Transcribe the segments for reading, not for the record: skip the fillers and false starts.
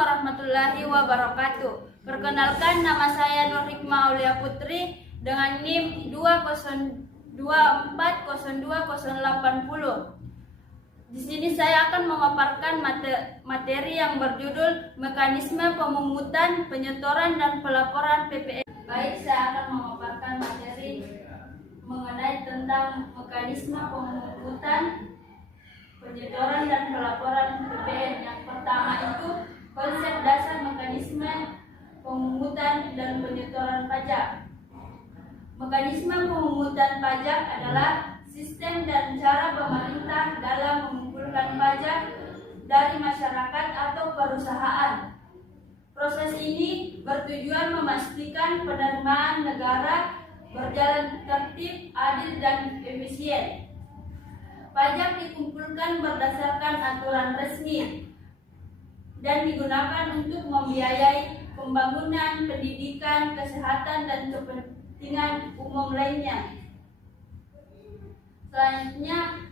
warahmatullahi wabarakatuh. Perkenalkan, nama saya Nur Hikmah Aulia Putri dengan NIM 202402080. Di sini saya akan memaparkan materi yang berjudul Mekanisme Pemungutan, Penyetoran, dan Pelaporan PPN. Baik, saya akan memaparkan materi mengenai tentang mekanisme pemungutan, penyetoran, dan pelaporan PPN. Yang pertama itu konsep dasar mekanisme pemungutan dan penyetoran pajak. Mekanisme pemungutan pajak adalah sistem dan cara pemerintah dalam mengumpulkan pajak dari masyarakat atau perusahaan. Proses ini bertujuan memastikan penerimaan negara berjalan tertib, adil, dan efisien. Pajak dikumpulkan berdasarkan aturan resmi dan digunakan untuk membiayai pembangunan, pendidikan, kesehatan, dan kepentingan umum lainnya. Selanjutnya,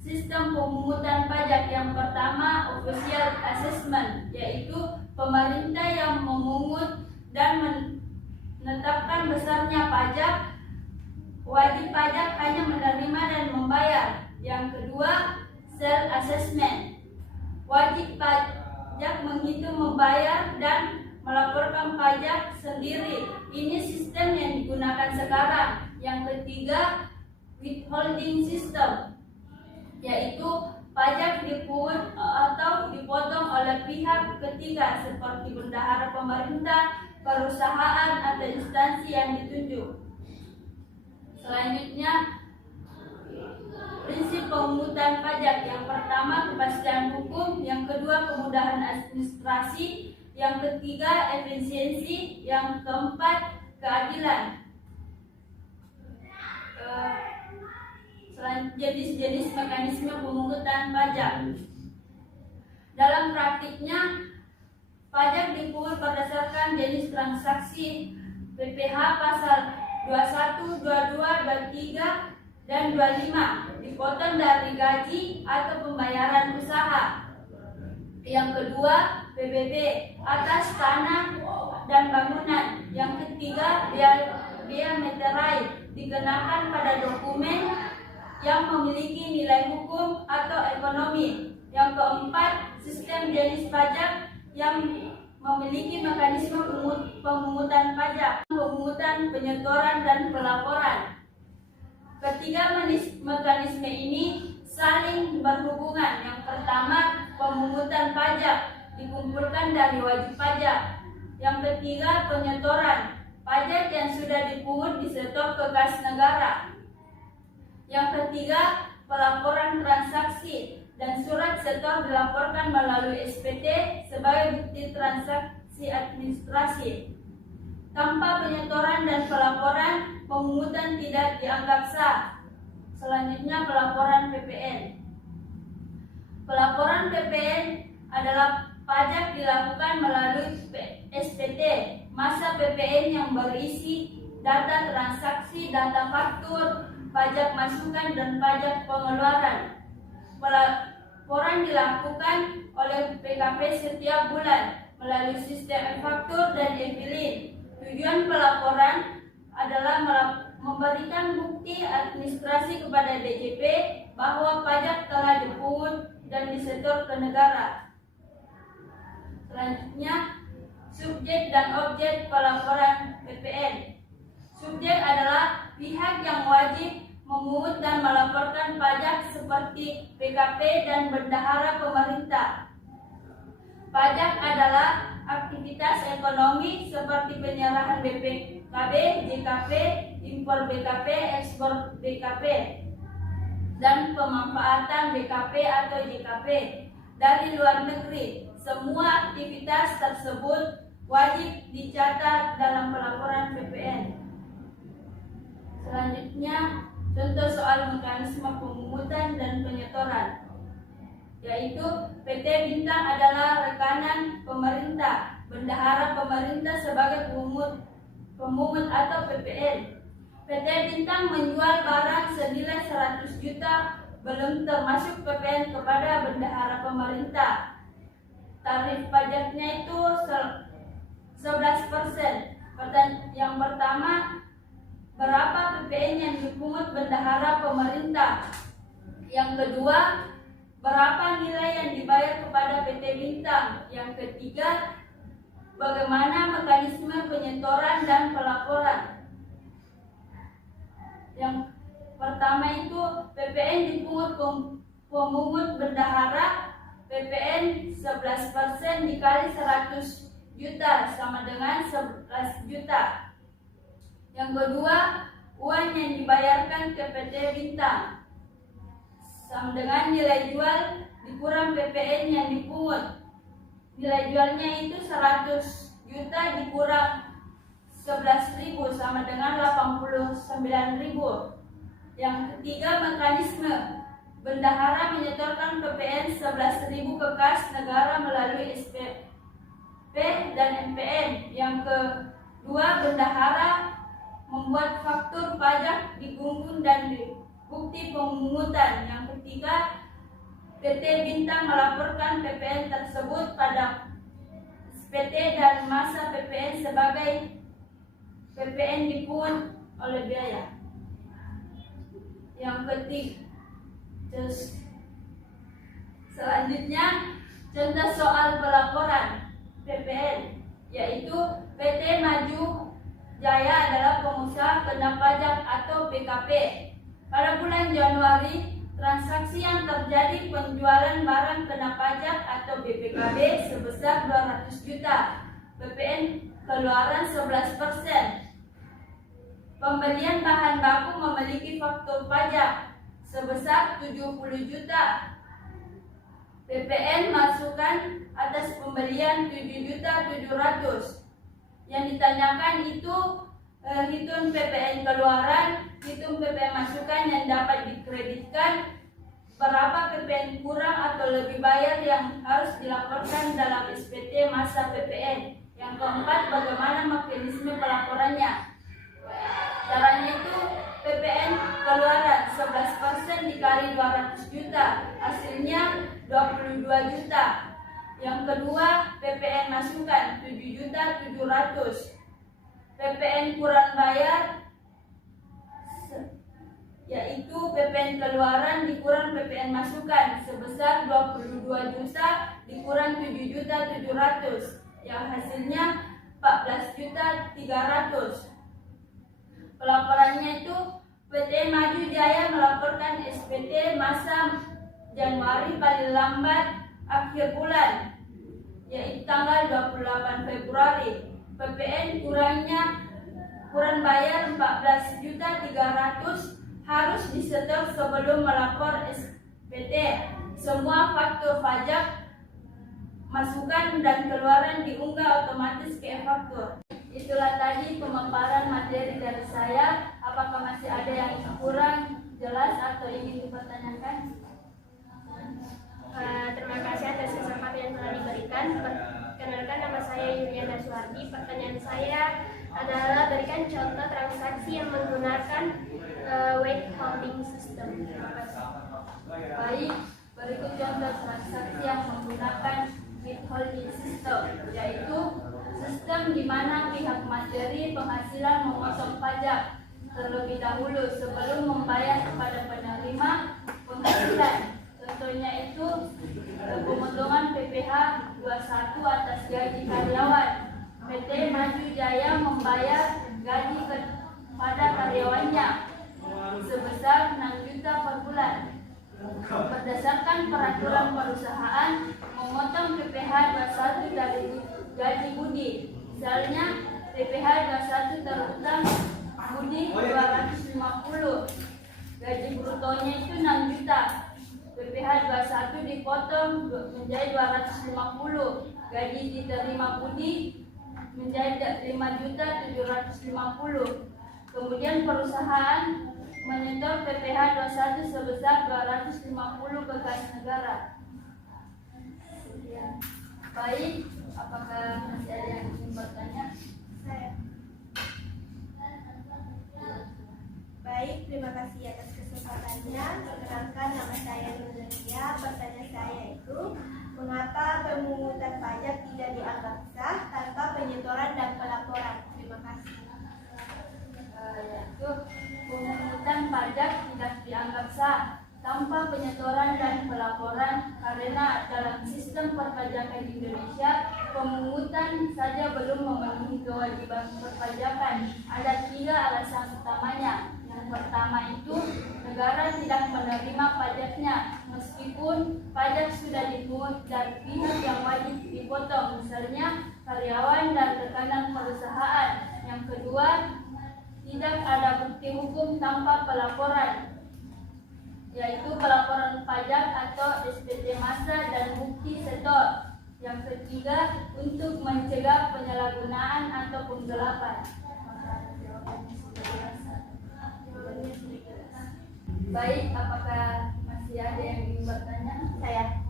sistem pemungutan pajak yang pertama, official assessment, yaitu pemerintah yang memungut dan menetapkan besarnya pajak. Wajib pajak hanya menerima dan membayar. Yang kedua, self assessment. Wajib pajak menghitung, membayar, dan melaporkan pajak sendiri. Ini sistem yang digunakan sekarang. Yang ketiga, withholding system, yaitu pajak dipungut atau dipotong oleh pihak ketiga seperti bendahara pemerintah, perusahaan, atau instansi yang ditunjuk. Selanjutnya, prinsip pemungutan pajak. Yang pertama, kepastian hukum. Yang kedua, kemudahan administrasi. Yang ketiga, efisiensi. Yang keempat, keadilan. Jenis-jenis mekanisme pemungutan pajak. Dalam praktiknya, pajak dipungut berdasarkan jenis transaksi. PPh pasal 21, 22, 23, dan 25 dipotong dari gaji atau pembayaran usaha. Yang kedua, PBB atas tanah dan bangunan. Yang ketiga, biaya meterai dikenakan pada dokumen yang memiliki nilai hukum atau ekonomi. Yang keempat, sistem jenis pajak yang memiliki mekanisme pemungutan pajak, pemungutan, penyetoran, dan pelaporan. Ketiga mekanisme ini saling berhubungan. Yang pertama, pemungutan pajak dikumpulkan dari wajib pajak. Yang ketiga, penyetoran. Pajak yang sudah dipungut disetor ke kas negara. Yang ketiga, pelaporan transaksi dan surat setor dilaporkan melalui SPT sebagai bukti transaksi administrasi. Tanpa penyetoran dan pelaporan, pemungutan tidak dianggap sah. Selanjutnya, pelaporan PPN. Pelaporan PPN adalah pajak dilakukan melalui SPT. Masa PPN yang berisi data transaksi, data faktur, pajak masukan, dan pajak pengeluaran. Pelaporan dilakukan oleh PKP setiap bulan melalui sistem e-faktur dan e-billing. Tujuan pelaporan adalah memberikan bukti administrasi kepada DJP bahwa pajak telah dipungut dan disetor ke negara. Selanjutnya, subjek dan objek pelaporan PPN. Subjek adalah pihak yang wajib memungut dan melaporkan pajak seperti PKP dan bendahara pemerintah. Pajak adalah aktivitas ekonomi seperti penyerahan BPKB, JKP, impor BKP, ekspor BKP, dan pemanfaatan BKP atau JKP dari luar negeri. Semua aktivitas tersebut wajib dicatat dalam pelaporan PPN. Selanjutnya, contoh soal mekanisme pemungutan dan penyetoran, yaitu PT Bintang adalah rekanan pemerintah, bendahara pemerintah sebagai pemungut atau PPN. PT Bintang menjual barang senilai 100 juta belum termasuk PPN kepada bendahara pemerintah. tarif pajaknya itu 11%. Yang pertama, berapa PPN yang dipungut bendahara pemerintah? Yang kedua, berapa nilai yang dibayar kepada PT Bintang? Yang ketiga, bagaimana mekanisme penyetoran dan pelaporan? Yang pertama itu PPN dipungut pemungut bendahara. PPN 11% dikali 100 juta sama dengan 11 juta. Yang kedua, uang yang dibayarkan ke PT Bintang sama dengan nilai jual dikurang PPN yang dipungut. Nilai jualnya itu 100 juta dikurang 11.000 sama dengan 89.000. Yang ketiga, mekanisme bendahara menyetorkan PPN 11.000 ke kas negara melalui SPP dan MPN. Yang kedua, bendahara membuat faktur pajak di gunung dan di bukti pemungutan. Yang ketiga, PT Bintang melaporkan PPN tersebut pada SPT dan masa PPN sebagai PPN dipungut oleh biaya. Yang ketiga, selanjutnya contoh soal pelaporan PPN, yaitu PT Maju Jaya adalah pengusaha kena pajak atau PKP. Pada bulan Januari, transaksi yang terjadi penjualan barang kena pajak atau BPKB sebesar 200 juta. PPN keluaran 11%. Pembelian bahan baku memiliki faktur pajak sebesar 70 juta. PPN masukan atas pembelian 7.700.000. Yang ditanyakan itu hitung PPN keluaran, hitung PPN masukan yang dapat dikreditkan, berapa PPN kurang atau lebih bayar yang harus dilaporkan dalam SPT masa PPN. Yang keempat, bagaimana mekanisme pelaporannya? Caranya itu PPN keluaran 11% dikali 200 juta, hasilnya 22 juta. Yang kedua, PPN masukan 7.700.000. PPN kurang bayar yaitu PPN keluaran dikurang PPN masukan sebesar 22 juta dikurang 7.700.000, yang hasilnya 14.300.000. Pelaporannya itu PT Maju Jaya melaporkan SPT masa Januari paling lambat akhir bulan, yaitu tanggal 28 Februari. PPN kurang bayar 14.300.000 harus disetor sebelum melapor SPT. Semua faktur pajak, masukan dan keluaran diunggah otomatis ke e-faktur. Itulah tadi pemaparan materi dari saya. Apakah masih ada yang kurang jelas atau ingin dipertanyakan? Terima kasih atas kesempatan yang telah diberikan. Perkenalkan, nama saya Yuliana Suhardi. Pertanyaan saya adalah berikan contoh transaksi yang menggunakan weight holding system. Baik, berikut contoh transaksi yang menggunakan weight holding system, yaitu sistem di mana pihak materi penghasilan memotong pajak terlebih dahulu sebelum membayar kepada penerima penghasilan. Contohnya itu pemotongan PPh 21 atas gaji karyawan. PT Maju Jaya membayar gaji kepada karyawannya sebesar 6 juta per bulan. Berdasarkan peraturan perusahaan, memotong PPh 21 dari gaji budi. Misalnya PPh 21 terutang budi 250, gaji brutonya itu 6 juta. PPh 21 dipotong menjadi 250, gaji diterima budi menjadi 5.750.000. Kemudian perusahaan menyetor PPh 21 sebesar 250 ke kas negara. Baik, apakah masih ada yang ingin bertanya? Baik, terima kasih atas kesempatannya. Perkenalkan, nama saya Nurdia. Pertanyaan saya itu, mengapa pemungutan pemungutan pajak tidak dianggap sah tanpa penyetoran dan pelaporan. Terima kasih. Yaitu pemungutan pajak tidak dianggap sah tanpa penyetoran dan pelaporan karena dalam sistem perpajakan Indonesia pemungutan saja belum memenuhi kewajiban perpajakan. Ada 3 alasan utamanya. Yang pertama itu negara tidak menerima pajaknya meskipun pajak sudah dipungut dari pihak yang wajib dipotong, misalnya karyawan dan rekanan perusahaan. Yang kedua, tidak ada bukti hukum tanpa pelaporan, yaitu pelaporan pajak atau SPT massa dan bukti setor. Yang ketiga, untuk mencegah penyalahgunaan atau penggelapan. Baik, apakah masih ada yang ingin bertanya? Saya.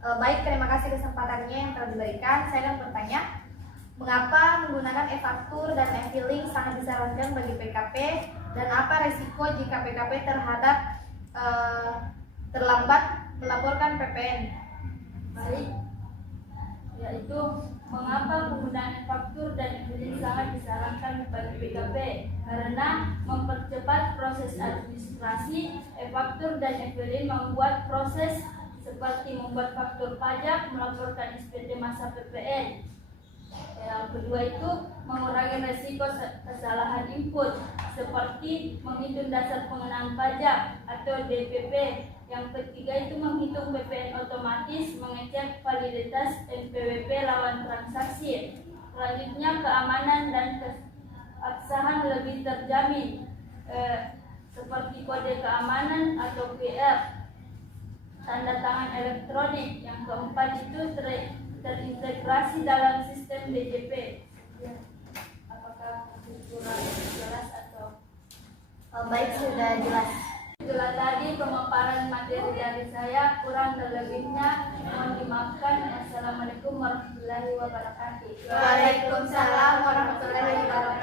Baik, terima kasih kesempatannya yang telah diberikan. Saya akan bertanya, mengapa menggunakan e-faktur dan e-filing sangat disarankan bagi PKP dan apa resiko jika PKP terhadap terlambat melaporkan PPN? Baik, yaitu mengapa penggunaan e-faktur dan e-filing sangat disarankan bagi PKP karena mempercepat proses administrasi. E-faktur dan e-filing membuat proses seperti membuat faktur pajak, melaporkan SPT massa PPN. Yang kedua itu mengurangi resiko kesalahan input seperti menghitung dasar pengenaan pajak atau DPP. Yang ketiga itu menghitung PPN otomatis, mengecek validitas NPWP lawan transaksi. Selanjutnya keamanan dan keabsahan lebih terjamin seperti kode keamanan atau QR, tanda tangan elektronik. Yang keempat itu terintegrasi dalam sistem DJP. Apakah kurang jelas atau? Baik, sudah jelas. Itulah tadi pemaparan materi dari saya, kurang dan lebihnya mohon dimaafkan. Assalamualaikum warahmatullahi wabarakatuh. Waalaikumsalam warahmatullahi wabarakatuh.